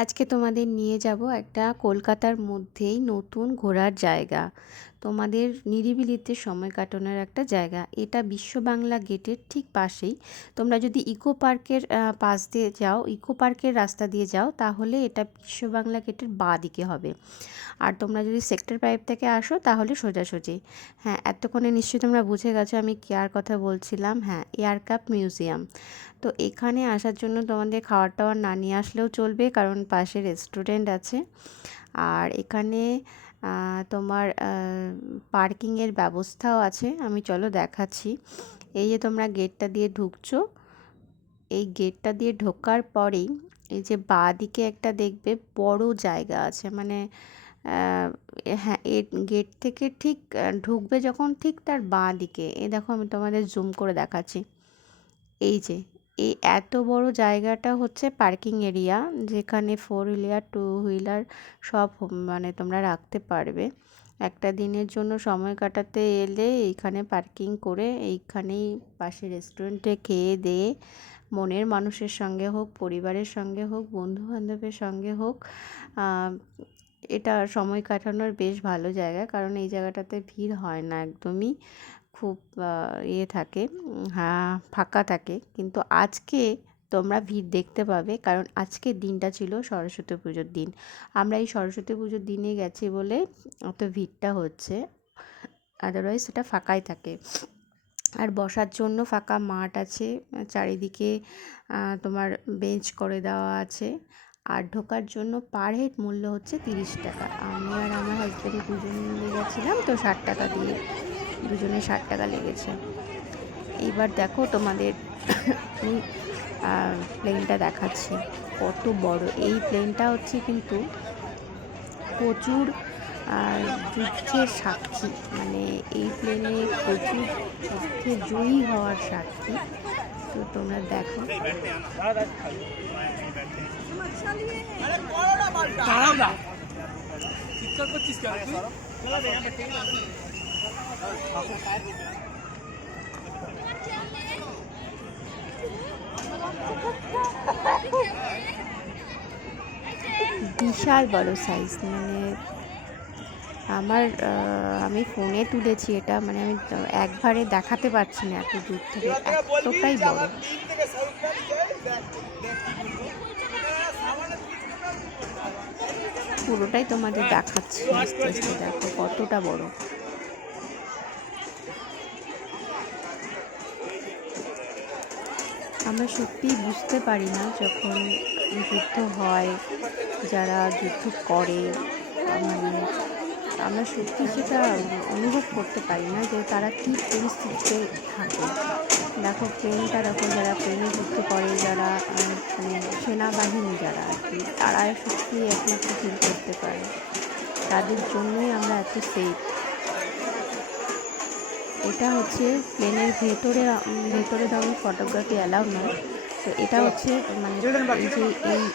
আজকে তোমাদের নিয়ে যাব একটা কলকাতার মধ্যেই নতুন ঘোরার জায়গা। তোমাদের নিরিবিলিতে সময় কাটানোর একটা জায়গা। এটা বিশ্ব বাংলা গেটের ঠিক পাশেই। তোমরা যদি ইকো পার্কের পাশ দিয়ে যাও, ইকো পার্কের রাস্তা দিয়ে যাও, তাহলে এটা বিশ্ব বাংলা গেটের বাঁ দিকে হবে। আর তোমরা যদি সেক্টর 5 থেকে আসো তাহলে সোজাসুজি। হ্যাঁ, এতক্ষণে নিশ্চয়ই তোমরা বুঝে গেছো আমি কার কথা বলছিলাম। হ্যাঁ, এয়ারক্রাফট মিউজিয়াম। তো এখানে আসার জন্য তোমাদের খাবার টাবার না নিয়ে আসলেও চলবে, কারণ পাশে রেস্টুরেন্ট আছে। আর এখানে তোমার পার্কিংয়ের ব্যবস্থাও আছে। আমি চলো দেখাচ্ছি। এই যে তোমরা গেটটা দিয়ে ঢুকছো, এই গেটটা দিয়ে ঢোকার পরেই এই যে বাঁ দিকে একটা দেখবে বড় জায়গা আছে, মানে হ্যাঁ, এর গেট থেকে ঠিক ঢুকবে যখন, ঠিক তার বাঁ দিকে এই দেখো, আমি তোমাদের জুম করে দেখাচ্ছি। এই যে এই এত বড় জায়গাটা হচ্ছে পার্কিং এরিয়া, যেখানে 4 হুইলার 2 হুইলার সব মানে তোমরা রাখতে পারবে। একটা দিনের জন্য সময় কাটাতে এলে এইখানে পার্কিং করে এইখানেই পাশে রেস্টুরেন্টে খেয়ে দিয়ে মনের মানুষের সঙ্গে হোক, পরিবারের সঙ্গে হোক, বন্ধু বান্ধবের সঙ্গে হোক, এটা সময় কাটানোর বেশ ভালো জায়গা। কারণ এই জায়গাটাতে ভিড় হয় না একদমই, খুব ইয়ে থাকে, হ্যাঁ ফাঁকা থাকে। কিন্তু আজকে তোমরা ভিড় দেখতে পাবে, কারণ আজকের দিনটা ছিল সরস্বতী পুজোর দিন। আমরা এই সরস্বতী পুজোর দিনে গেছি বলে অত ভিড়টা হচ্ছে, আদারওয়াইজ সেটা ফাঁকাই থাকে। আর বসার জন্য ফাঁকা মাঠ আছে, চারিদিকে তোমার বেঞ্চ করে দেওয়া আছে। আর ঢোকার জন্য পার হেড মূল্য হচ্ছে 30 টাকা। আমি আর আমার হাজব্যান্ড দুজন মিলে গেছিলাম, তো 60 টাকা দিয়ে দুজনে 60 টাকা লেগেছে। এইবার দেখো তোমাদের আমি প্লেনটা দেখাচ্ছি কত বড়। এই প্লেনটা হচ্ছে কিন্তু প্রচুর যুদ্ধের সাক্ষী, মানে এই প্লেনে প্রচুর যুদ্ধে জয়ী হওয়ার সাক্ষী। তো তোমরা দেখো, বিশাল বড় সাইজ, মানে আমি ফোনে তুলেছি এটা, মানে আমি একবারে দেখাতে পারছি না, এত দূর থেকে এতটাই বড়। পুরোটাই তোমাদের দেখাচ্ছি আস্তে আস্তে, দেখো কতটা বড়। আমরা সত্যিই বুঝতে পারি না যখন যুদ্ধ হয়, যারা যুদ্ধ করে, মানে আমরা সত্যি সেটা অনুভব করতে পারি না যে তারা কী পরিস্থিতিতে থাকে। দেখো প্লেনটা দেখো, যারা প্লেনে যুদ্ধ করে, যারা মানে সেনাবাহিনী যারা আর কি, তারা সত্যি একমাত্র ফিল করতে পারে। তাদের জন্যই আমরা এত সেফ। এটা হচ্ছে প্লেনের ভেতরে, ভেতরে ধরুন ফটোগ্রাফি অ্যালাউ নয়। তো এটা হচ্ছে মানে এই যে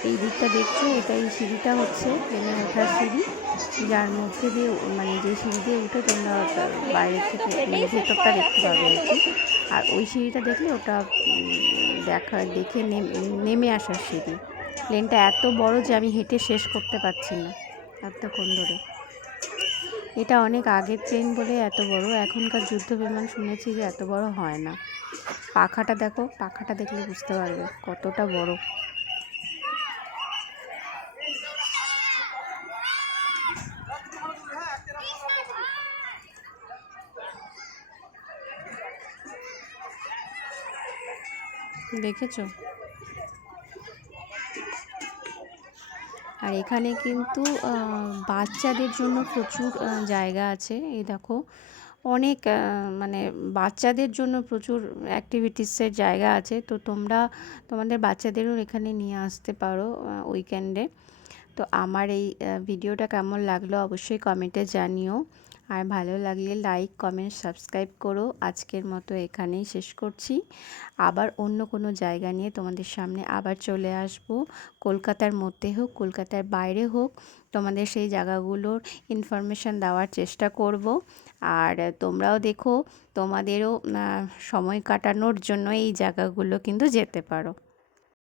এই দিকটা দেখছো, এটা এই সিঁড়িটা হচ্ছে প্লেনে ওঠার সিঁড়ি, যার মধ্যে দিয়ে মানে যে সিঁড়ি দিয়ে উঠে তোমরা বাইরের থেকে ভেতরটা দেখতে পাবে আর কি। আর ওই সিঁড়িটা দেখলে ওটা দেখে নেমে আসার সিঁড়ি। প্লেনটা এত বড় যে আমি হেঁটে শেষ করতে পারছি না এতক্ষণ ধরে। এটা অনেক আগের ট্রেন বলে এত বড়, এখনকার যুদ্ধ বিমান শুনেছি যে এত বড় হয় না। পাখাটা দেখো, পাখাটা দেখলে বুঝতে পারবে কতটা বড়। দেখেছো? আর এখানে কিন্তু বাচ্চাদের জন্য প্রচুর জায়গা আছে। এই দেখো অনেক মানে বাচ্চাদের জন্য প্রচুর অ্যাক্টিভিটিসের জায়গা আছে। তো তোমরা তোমাদের বাচ্চাদেরও এখানে নিয়ে আসতে পারো উইকেন্ডে। তো আমার এই ভিডিওটা কেমন লাগলো অবশ্যই কমেন্টে জানিও। আর ভালো লাগলে লাইক, কমেন্ট, সাবস্ক্রাইব করো। আজকের মতো এখানেই শেষ করছি। আবার অন্য কোনো জায়গা নিয়ে তোমাদের সামনে আবার চলে আসব। কলকাতার মধ্যে হোক, কলকাতার বাইরে হোক, তোমাদের সেই জায়গাগুলোর ইনফরমেশান দেওয়ার চেষ্টা করব। আর তোমরাও দেখো, তোমাদেরও সময় কাটানোর জন্য এই জায়গাগুলো কিন্তু যেতে পারো।